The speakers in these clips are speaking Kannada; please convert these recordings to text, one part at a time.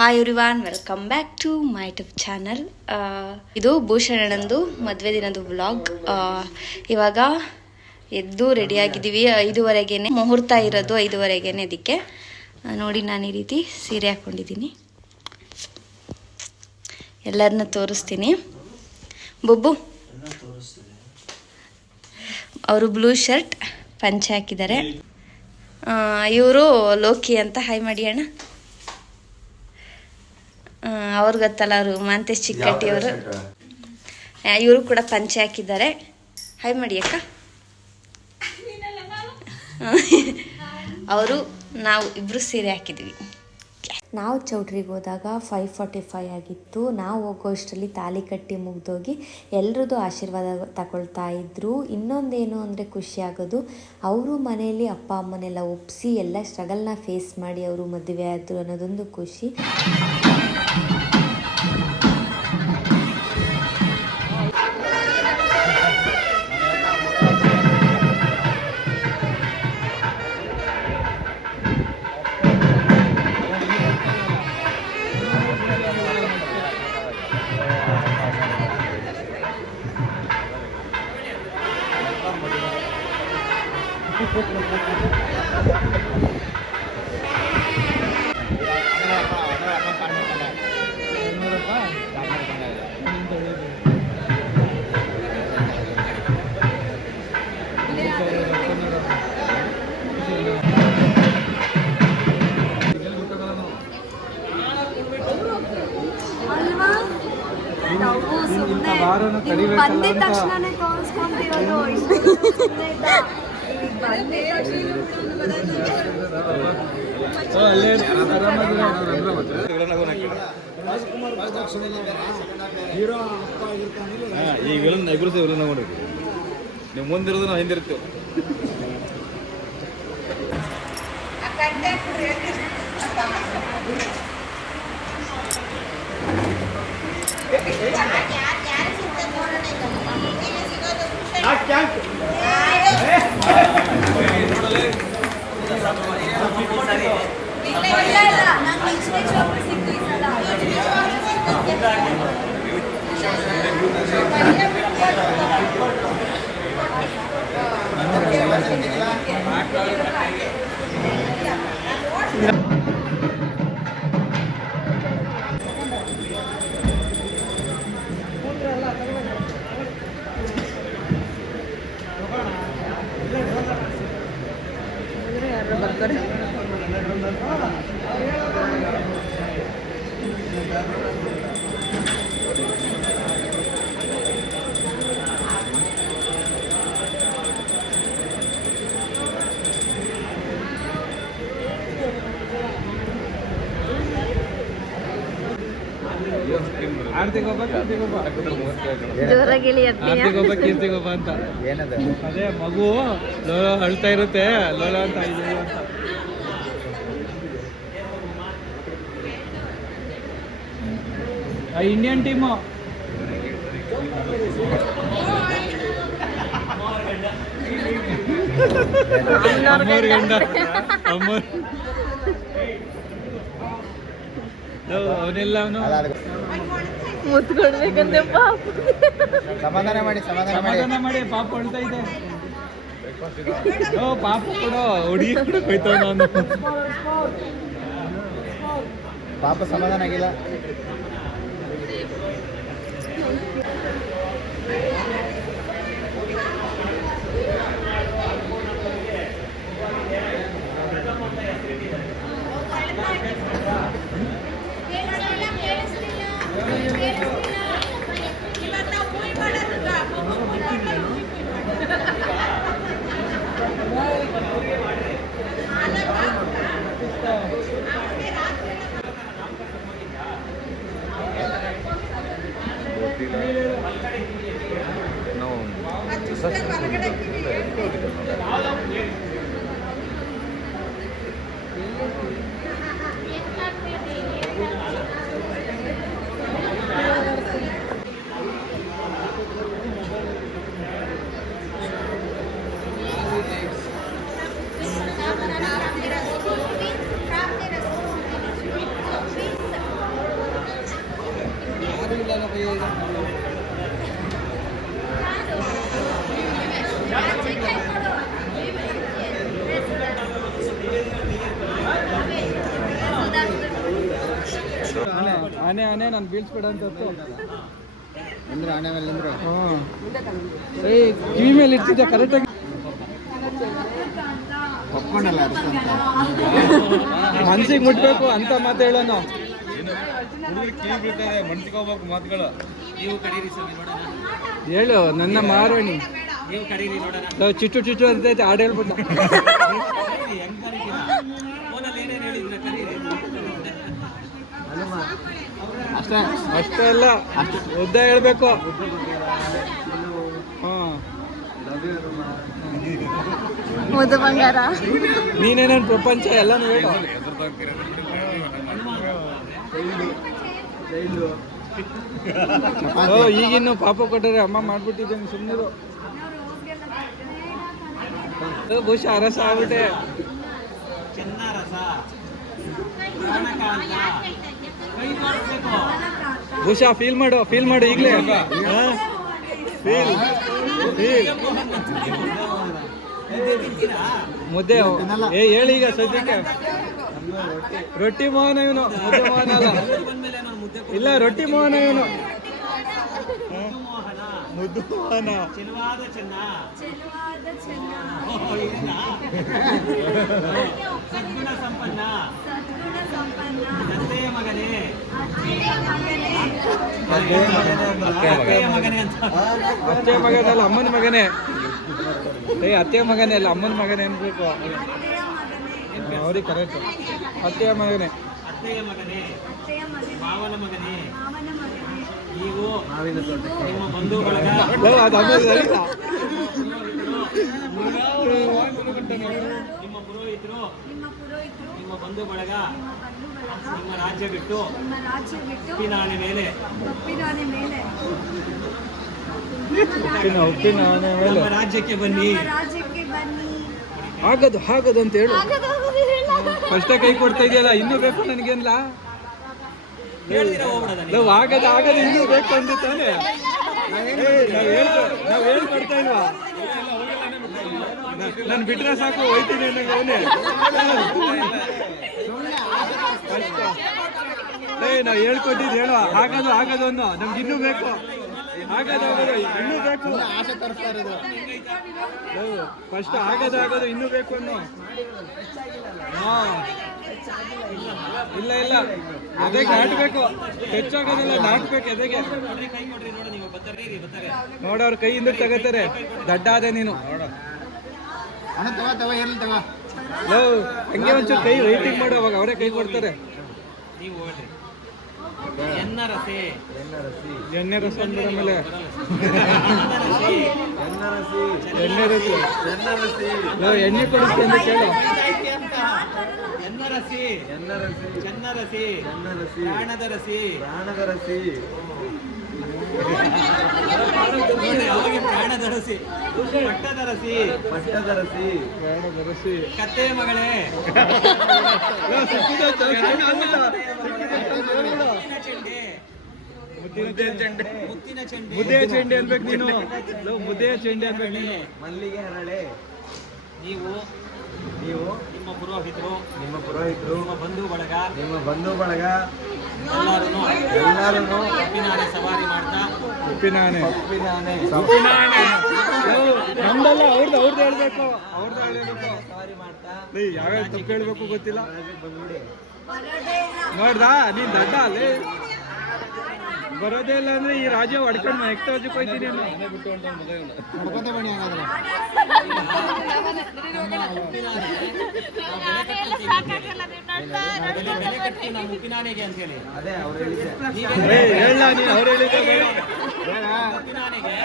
Hi everyone, welcome back to my YouTube channel. ಇದು ಭೂಷಣ್ ಅಣ್ಣಂದು ಮದುವೆ ದಿನದ ವ್ಲಾಗ್. ಇವಾಗ ಎದ್ದು ರೆಡಿಯಾಗಿದ್ದೀವಿ. 5:15ಗೆ ಮುಹೂರ್ತ ಇರೋದು, 5:15ಗೆ. ಅದಕ್ಕೆ ನೋಡಿ ನಾನು ಈ ರೀತಿ ಸೀರೆ ಹಾಕ್ಕೊಂಡಿದ್ದೀನಿ. ಎಲ್ಲರನ್ನ ತೋರಿಸ್ತೀನಿ. ಬೊಬ್ಬು ಅವರು ಬ್ಲೂ ಶರ್ಟ್ ಪಂಚೆ ಹಾಕಿದ್ದಾರೆ. ಇವರು ಲೋಕಿ ಅಂತ. ಹಾಯ್ ಮಾಡಿ ಅಣ್ಣ. ಅವ್ರು ಗೊತ್ತಲ್ಲ, ಅವರು ಮಾಂತೇಶ್ ಚಿಕ್ಕಟ್ಟಿ ಅವರು. ಇವರು ಕೂಡ ಪಂಚೆ ಹಾಕಿದ್ದಾರೆ. ಹಾಯ್ ಮಾಡಿ ಅಕ್ಕ. ಅವರು ನಾವು ಇಬ್ರು ಸೀರೆ ಹಾಕಿದ್ವಿ. ನಾವು ಚೌಟ್ರಿಗೆ ಹೋದಾಗ 5:45 ಆಗಿತ್ತು. ನಾವು ಹೋಗೋ ಅಷ್ಟರಲ್ಲಿ ತಾಲಿ ಕಟ್ಟಿ ಮುಗ್ದೋಗಿ ಎಲ್ರದ್ದು ಆಶೀರ್ವಾದ ತಗೊಳ್ತಾ ಇದ್ರು. ಇನ್ನೊಂದೇನು ಅಂದರೆ ಖುಷಿ ಆಗೋದು, ಅವರು ಮನೆಯಲ್ಲಿ ಅಪ್ಪ ಅಮ್ಮನೆಲ್ಲ ಒಪ್ಪಿಸಿ ಎಲ್ಲ ಸ್ಟ್ರಗಲ್ನ ಫೇಸ್ ಮಾಡಿ ಅವರು ಮದುವೆ ಆದರು ಅನ್ನೋದೊಂದು ಖುಷಿ. ಬಂದಿದ ತಕ್ಷಣನೇ ತೋರಿಸ್ಕೊಂತಿರೋದು. ಈ ವಿಲನ್ ಇಬ್ಬರು ವಿಲನ್ ನೋಡ್ರಿ, ನೀವು ಮುಂದಿರೋದು ನಾವು ಹಿಂದಿರ್ತೀವಿ. ಕೀರ್ತಿಗೊಬ್ಬ ಅಂತ ಏನದ, ಅದೇ ಮಗು ಲೋಲೋ ಅಳ್ತಾ ಇರುತ್ತೆ, ಲೋಲೋ ಅಂತ ಇದು ಅಂತ. ಇಂಡಿಯನ್ ಟೀಮು ಗಂಡ ಅವನೆಲ್ಲ ಅವನು ಮುತ್ಕೊಡ್ಬೇಕಂದ್ರೆ ಸಮಾಧಾನ ಮಾಡಿ ಪಾಪ ಹೊಳ್ತಾ ಇದೆ. ಪಾಪ ಕೂಡ ಹುಡುಗಿ ಕೂಡ ಕೊಯ್ತವನ ಅವನು. ಪಾಪ ಸಮಾಧಾನ ಆಗಿಲ್ಲ. ಯಾರು ಇಲ್ಲ ಭಯ್ಯ ಈಗ. ಆನೆ ಆನೆ ನಾನು ಬೀಳ್ಸ್ಬೇಡ ಅಂತ ಅಂದ್ರೆ ಆನೆ ಮೇಲೆ ಅಂದ್ರೆ ಹಾಂ ಏಯ್ ಕಿವಿ ಮೇಲೆ ಇರ್ತಿದ್ದೆ ಕರೆಕ್ಟಾಗಿ ಒಪ್ಕೊಂಡಲ್ಲ ಅರ್ಥ ಅಂತ ಮನ್ಸಿಗೆ ಮುಟ್ಬೇಕು ಅಂತ ಮಾತು ಹೇಳೋಣ. ಕಿವಿ ಬೀಳ್ತಾರೆ ಮನ್ಸಿಗೆ ಹೋಗ್ಬೇಕು ಮಾತುಗಳು. ಹೇಳು ನನ್ನ ಮಾರೋಣಿ ನಾವು ಚಿಟ್ಟು ಚಿಟ್ಟು ಅಂತೈತೆ ಹಾಡು ಹೇಳ್ಬಿಟ್ಟು ಅಷ್ಟೇ ಅಷ್ಟೇ ಅಲ್ಲ ಉದ್ದ ಹೇಳ್ಬೇಕು. ಹಾಂ ಮುದ್ದು ಬಂಗಾರ ನೀನೇನೇನು ಪ್ರಪಂಚ ಎಲ್ಲಾನು ಹೇಳು. ಓ ಈಗಿನ್ನು ಪಾಪ ಕೊಟ್ಟರೆ ಅಮ್ಮ ಮಾಡ್ಬಿಟ್ಟಿದ್ದೇನೆ ಸುಮ್ಮನಿರು. ಬಹುಶಃ ಅರಸ ಆಗ್ಬಿಟ್ಟೆ. ಬಹುಶಃ ಫೀಲ್ ಮಾಡು ಈಗಲೇ. ಮುದ್ದೆ ಏ ಹೇಳಿ ಈಗ ಸದ್ಯಕ್ಕೆ. ರೊಟ್ಟಿ ಮೋಹನ ಇವನು, ಮುದ್ದೆ ಮೋಹನ ಅಲ್ಲ. ಇಲ್ಲ ರೊಟ್ಟಿ ಮೋಹನ ಇವನು. ಮುದ್ದು ಮೋಹನ ಅತ್ತೆ ಮಗನಲ್ಲ ಅಮ್ಮನ ಮಗನೇ. ಏ ಅತ್ತೆ ಮಗನೇ ಅಲ್ಲ ಅಮ್ಮನ ಮಗನೇ ಅನ್ಬೇಕು ಅವ್ರಿಗೆ ಕರೆಕ್ಟ್. ಅತ್ತೆಯ ಮಗನೇ ಅದು ಆಮೇಲೆ ಹೇಳಿಲ್ಲ. ನಿಮ್ಮ ಪುರೋಹಿತರು ನಿಮ್ಮ ಬಂಧು ಬಳಗ ನಿಮ್ಮ ರಾಜ್ಯ ಬಿಟ್ಟು ಉಪ್ಪಿನಾಣೆ ಮೇಲೆ ಉಪ್ಪಿನ ಆನೆ ಮೇಲೆ ನಮ್ಮ ರಾಜ್ಯಕ್ಕೆ ಬನ್ನಿ. ಆಗದು ಅಂತ ಹೇಳು. ಫಸ್ಟ್ ಕೈ ಕೊಡ್ತಾ ಇದೆಯಲ್ಲ ಇನ್ನೂ ಬೇಕು ನನಗೇನಿಲ್ಲ. ನಾವು ಆಗದು ಇನ್ನೂ ಬೇಕು ಅಂದು ತಾನೆ ನಾವು ಹೇಳ್ಕೊಡ್ತಾ ಇಲ್ವಾ. ನಾನು ಬಿಟ್ರೆ ಸಾಕು ಹೋಯ್ತೀನಿ ಅವನೇ. ನಾವು ಹೇಳ್ಕೊಟ್ಟಿದ್ದು ಹೇಳುವ ಆಗದು ಅನ್ನೋ ನಮ್ಗೆ ಇನ್ನೂ ಬೇಕು. ಆಗದು ಇನ್ನೂ ಬೇಕು. ಆಸೆ ತರಿಸ್ತಾ ಇರೋದು. ಫಸ್ಟ್ ಆಗದು ಇನ್ನೂ ಬೇಕು ಅನ್ನೋ. ಹಾಂ ಇಲ್ಲ ಎದೆಗೆ ನಾಟಬೇಕು. ಹೆಚ್ಚಾಗೋದಲ್ಲ ನಾಟಬೇಕು ಎದೆಗೆ. ನೋಡವ್ರ ಕೈಯಿಂದ ತಗೋತಾರೆ. ದಡ್ಡ ಅದೇ ನೀನು. ಹಣ ತಗೋ ಎಲ್ಲಿ ತಗೋ. ಹಂಗೆ ಒಂಚೂರು ಕೈ ವೈಟಿಂಗ್ ಮಾಡು, ಅವಾಗ ಅವರೇ ಕೈ ಕೊಡ್ತಾರೆ. ನೀವು ಹೇಳ್ರಿ ಎಣ್ಣೆ ರಸ ಅಂದ್ರೆ ಆಮೇಲೆ ಎಣ್ಣೆ ಕೊಡಿಸ್ತೀನಿ ಅಂತ ಕೇಳು. ಚೆನ್ನರಸಿ ಪ್ರಾಣದ ರಸಿ ಪ್ರಾಣದ ರಸಿ ಪಟ್ಟದ ರಸಿ ಕತ್ತೆ ಮಗಳೇ ಮುದ್ದೆಯ ಚೆಂಡೆ ಅನ್ಬೇಕು ನೀನು. ಮುದ್ದೆಯ ಚೆಂಡೆ ಅನ್ಬೇಕು ನೀನು. ಮಲ್ಲಿಗೆ ಹರಳೆ. ನೀವು ನಿಮ್ಮ ಪುರೋಹಿತರು ನಿಮ್ಮ ಬಂಧು ಬಳಗ ಎಲ್ಲರೂ ಉಪ್ಪಿನಾಣೆ ಸವಾರಿ ಮಾಡ್ತಾ ಉಪ್ಪಿನಾಣೆ ನಮ್ದಲ್ಲ ಅವ್ರದ್ದು ಹೇಳ್ಬೇಕು. ಸವಾರಿ ಮಾಡ್ತಾ ಯಾವ್ಯಾವ ತಪ್ಪು ಹೇಳ್ಬೇಕು ಗೊತ್ತಿಲ್ಲ. ನೋಡ್ದಾ ನೀನ್ ದಡ್ಡ ಅಲ್ಲಿ ಬರೋದೇ ಇಲ್ಲ ಅಂದ್ರೆ ಈ ರಾಜ್ಯ ಹೊಡ್ಕೊಂಡು ನೆಕ್ಸ್ಟ್ ರಾಜ್ಯಕ್ಕೆ ಹೋಯ್ತೀನಿ ಅನ್ನೋ. ಹೊಡ್ಕೊತ ಬನ್ನಿ ಹಾಗಾದ್ರೆ. ಬೆಲೆ ಕಟ್ಟಿ ನಮ್ಮ ಉಪ್ಪಿನಾಣೆಗೆ ಅಂತ ಹೇಳಿ ಅದೇ ಅವ್ರು ಹೇಳಿದ್ದೆ. ಹೇಳ ನೀನು ಅವ್ರು ಹೇಳಿದ್ರೆ ಉಪ್ಪಿನಾಣೆಗೆ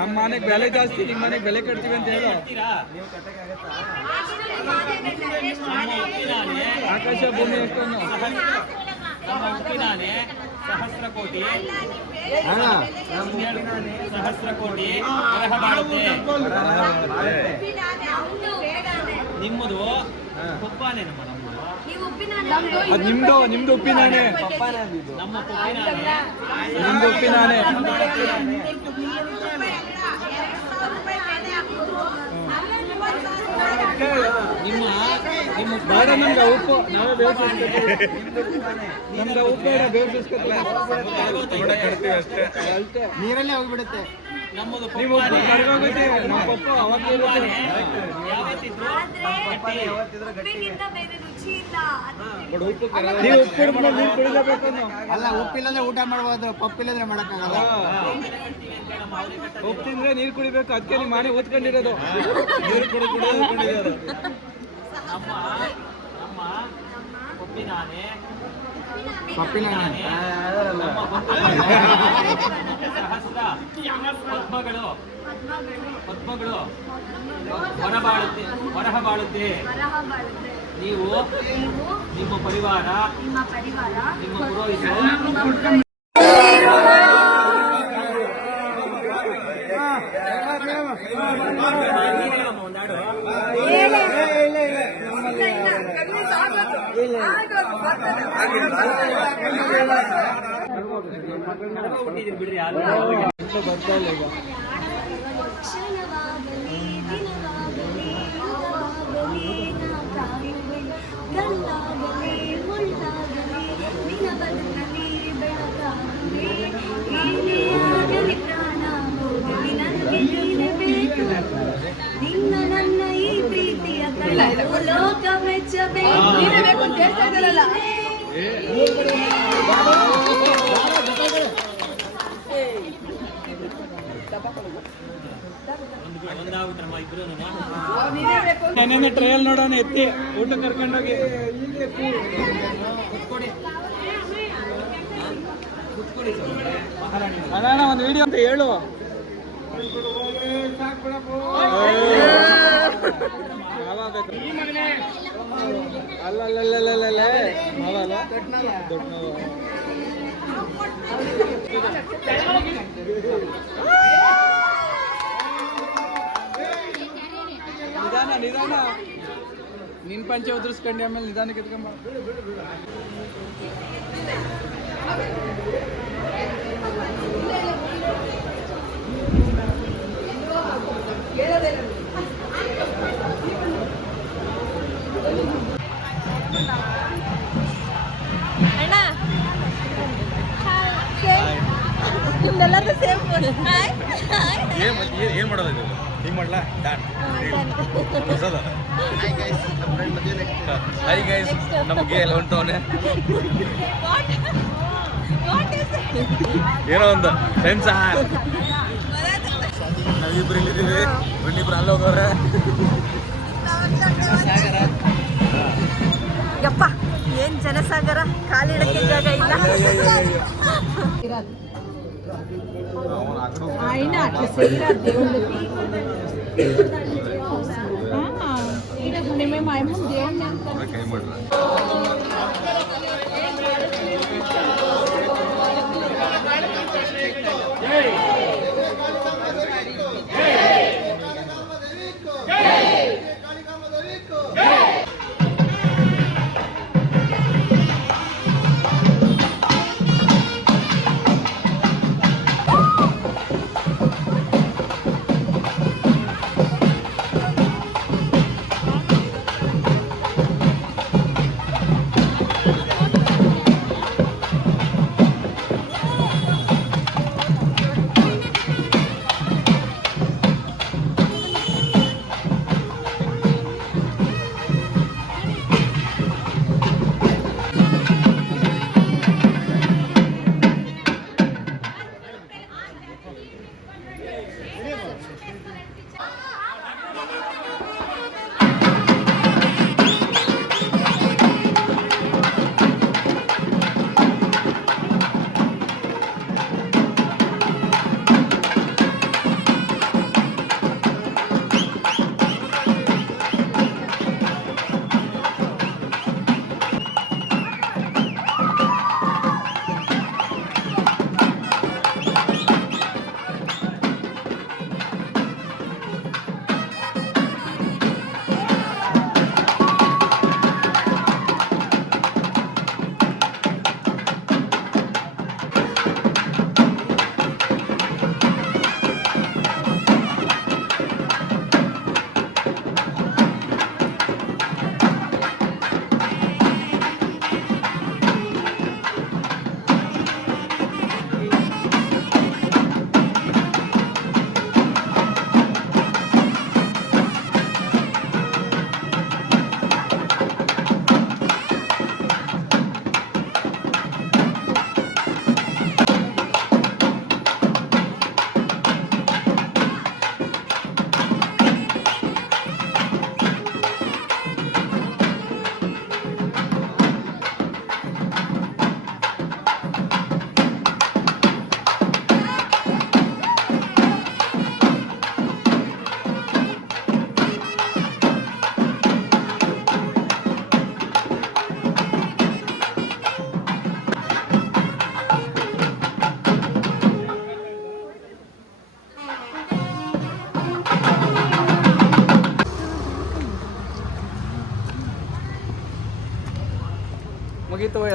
ನಮ್ಮ ಮನೆಗೆ ಬೆಲೆ ಜಾಸ್ತಿ, ನಿಮ್ಮ ಮನೆಗೆ ಬೆಲೆ ಕಟ್ತೀವಿ ಅಂತ ಹೇಳು. ನೀವು ಕಟ್ಟಕ್ಕಾಗತ್ತಾ? ನಮ್ಮ ಉಪ್ಪಿನಾಣೆ ಆಕಾಶ ಭೂಮಿ ಎಷ್ಟನ್ನು ನಮ್ಮ ಉಪ್ಪಿನಾಣೆ ಸಹಸ್ರ ಕೋಟಿ ಬರಹ ಬಾಳುತ್ತೆ. ನಿಮ್ಮದು ಕೊಬ್ಬಾನೆ ನಮ್ಮದು ಅದು ನಿಮ್ದು ಉಪ್ಪಿನಾನೆ. ನಮ್ಮ ಪುಪ್ಪಿನಾನೆ. ನಿಮ್ದು ಉಪ್ಪಿನಾನೆ. ನಿಮ್ಮ ಬೇಡ ನಮ್ಗೆ ಉಪ್ಪು, ನಾವೇ ಬೇಯಿಸ್ಕೊತೀವಿ. ನಮ್ಗೆ ಉಪ್ಪು ಬೇಡ, ಬೇಯಿಸ್ಕೊತೀವಿ ಅಷ್ಟೇ. ನೀರಲ್ಲೇ ಹೋಗ್ಬಿಡುತ್ತೆ. ನಮ್ಮದು ನೀವು ಉಪ್ಪು ಕರ್ಗೋಗುತ್ತೆ, ನಮ್ಮ ಪಪ್ಪು ಅವಾಗ ಇರುತ್ತೆ. ಯಾವತ್ತಿದ್ರು ನೀವು ಉಪ್ಪು ಕುಡಿದ್ಮೇಲೆ ನೀರು ಕುಡಿಲೇಬೇಕು ನಾವು. ಅಲ್ಲ, ಉಪ್ಪಿಲ್ಲಂದ್ರೆ ಊಟ ಮಾಡ್ಬೋದು, ಪಪ್ಪಿಲ್ಲಂದ್ರೆ ಮಾಡಕ್ಕಾಗಲ್ಲ. ಉಪ್ಪು ತಿಂದ್ರೆ ನೀರು ಕುಡಿಬೇಕು, ಅದಕ್ಕೆ ನೀವು ಮಾಡಿ ಓದ್ಕೊಂಡಿರೋದು. ನೀರು ಕುಡಿಯೋದು ನಮ್ಮ ಪುಪ್ಪಿನಾನೆ. ಪಪ್ಪಿಲ್ಲಂದ್ರೆ ನಮ್ಮ ಸಹಸ್ರ ಪದ್ಮಗಳು ಹೊರಹ ಬಾಳುತ್ತೆ. ನೀವು ನಿಮ್ಮ ಪರಿವಾರ, ನಿಮ್ಮ ಪುರೋಹಿತರು ಬಿಡ್ರಿ ಯಾರು ಬರ್ತಾ ಇಲ್ಲ ಈಗ. ಕ್ಷಣವಾಗಲಿ ದಿನವಾಗಲಿ ಯುಗವಾಗಲಿ ನಾ ಕಾಯುವೆ ಕಲ್ಲಾಗಲಿ ಮುಳ್ಳಾಗಲಿ ನಿನ್ನ ಬದುಕಲಿ ಬೆಳಕಾಗಲಿ ಏನೇ ಆಗಲಿ ಪ್ರಾಣ ಹೋಗಲಿ ನನಗೆ ನೀನೇ ಬೇಕು ನಿನ್ನ ನನ್ನ ಈ ಪ್ರೀತಿಯ ಕಣ್ಣು ಲೋಕ ಮೆಚ್ಚಬೇಕು ಅಂತ ಹೇಳ್ತಾ ಇದ್ದಾರಲ್ಲ. ಒಂದಾಗ್ಬಿಟ್ರಮ್ಮ ಇಬ್ರು. ನೆನ್ನೆ ಟ್ರಯಲ್ ನೋಡೋಣ, ಎತ್ತಿ ಊಟ ಕರ್ಕೊಂಡೋಗಿ. ಅಣ್ಣ ಒಂದು ವಿಡಿಯೋ ಅಂತ ಹೇಳು. ಅಲ್ಲ ಮಾವ ಅಲ್ಲ, ದೊಡ್ಡ ಮಾವ. ನಿಧಾನ ನಿನ್ ಪಂಚೆ ಉದುರಿಸ್ಕೊಂಡಿ, ಆಮೇಲೆ ನಿಧಾನಕ್ಕೆ ಎತ್ಕೊಂಬ. ಅಣ್ಣ ನಿಮ್ದೆಲ್ಲರೂ ಸೇಮ್ ಏನ್ ಮಾಡೋದು ಇದು? ಹಿಂಗ್ ಮಾಡ್ಲಾ? ಹೈ ಗೈಸ್, ನಮ್ಗೆ ಎಲ್ಲ ಹೊಂಟವನೆ ಏನೋ ಒಂದು ಫ್ರೆಂಡ್ಸ್. ನಾವಿಬ್ರು ಇಲ್ಲಿದ್ದೀವಿ, ಇನ್ನಿಬ್ರು ಅಲ್ಲಿ ಹೋಗೋರೆ. ಯಪ್ಪ ಏನ್ ಜನಸಾಗರ, ಕಾಲಿಡಕ್ಕೆ ಜಾಗ ಇಲ್ಲ. ಕೈ ಮಾಡ್ರ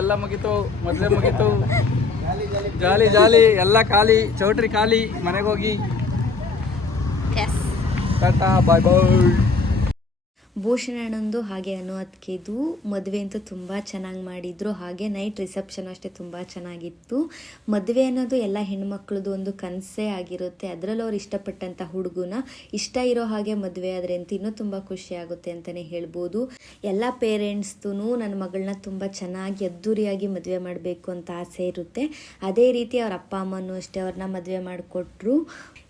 ಎಲ್ಲ ಮುಗೀತು, ಮದುವೆ ಮುಗೀತು, ಜಾಲಿ ಜಾಲಿ ಎಲ್ಲ ಖಾಲಿ, ಚೌಟ್ರಿ ಖಾಲಿ, ಮನೆಗೆ ಹೋಗಿ ಟಾಟಾ ಬಾಯ್ ಬಾಯ್. ಭೂಷಣ ಅಣ್ಣಂದು ಹಾಗೆ ಅನು ಅತ್ತಿಗೆದು ಮದುವೆ ಅಂತೂ ತುಂಬ ಚೆನ್ನಾಗಿ ಮಾಡಿದರು. ಹಾಗೆ ನೈಟ್ ರಿಸೆಪ್ಷನ್ ಅಷ್ಟೇ ತುಂಬ ಚೆನ್ನಾಗಿತ್ತು. ಮದುವೆ ಅನ್ನೋದು ಎಲ್ಲ ಹೆಣ್ಮಕ್ಳದ್ದು ಒಂದು ಕನಸೇ ಆಗಿರುತ್ತೆ. ಅದರಲ್ಲೂ ಅವ್ರು ಇಷ್ಟಪಟ್ಟಂಥ ಹುಡುಗನ ಇಷ್ಟ ಇರೋ ಹಾಗೆ ಮದುವೆ ಆದರೆ ಅಂತ ಇನ್ನೂ ತುಂಬ ಖುಷಿ ಆಗುತ್ತೆ ಅಂತಲೇ ಹೇಳ್ಬೋದು. ಎಲ್ಲ ಪೇರೆಂಟ್ಸ್ದು ನನ್ನ ಮಗಳನ್ನ ತುಂಬ ಚೆನ್ನಾಗಿ ಅದ್ದೂರಿಯಾಗಿ ಮದುವೆ ಮಾಡಬೇಕು ಅಂತ ಆಸೆ ಇರುತ್ತೆ. ಅದೇ ರೀತಿ ಅವ್ರ ಅಪ್ಪ ಅಮ್ಮನೂ ಅಷ್ಟೇ ಅವ್ರನ್ನ ಮದುವೆ ಮಾಡಿಕೊಟ್ರು.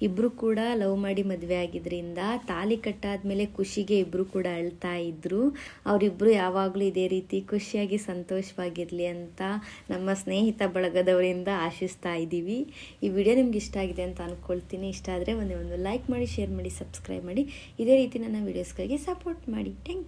ಇಬ್ಬರು ಕೂಡ ಲವ್ ಮಾಡಿ ಮದುವೆ ಆಗಿದ್ದರಿಂದ ತಾಲಿ ಕಟ್ಟಾದ್ಮೇಲೆ ಖುಷಿಗೆ ಇಬ್ಬರು ಕೂಡ ಅಳ್ತಾ ಇದ್ರು. ಅವರಿಬ್ಬರು ಯಾವಾಗಲೂ ಇದೇ ರೀತಿ ಖುಷಿಯಾಗಿ ಸಂತೋಷವಾಗಿರಲಿ ಅಂತ ನಮ್ಮ ಸ್ನೇಹಿತ ಬಳಗದವರಿಂದ ಆಶಿಸ್ತಾ ಇದ್ದೀವಿ. ಈ ವಿಡಿಯೋ ನಿಮ್ಗೆ ಇಷ್ಟ ಆಗಿದೆ ಅಂತ ಅಂದ್ಕೊಳ್ತೀನಿ. ಇಷ್ಟ ಆದರೆ ಒಂದು ಲೈಕ್ ಮಾಡಿ, ಶೇರ್ ಮಾಡಿ, ಸಬ್ಸ್ಕ್ರೈಬ್ ಮಾಡಿ. ಇದೇ ರೀತಿ ನನ್ನ ವೀಡಿಯೋಸ್ಗಳಿಗೆ ಸಪೋರ್ಟ್ ಮಾಡಿ. Thank you.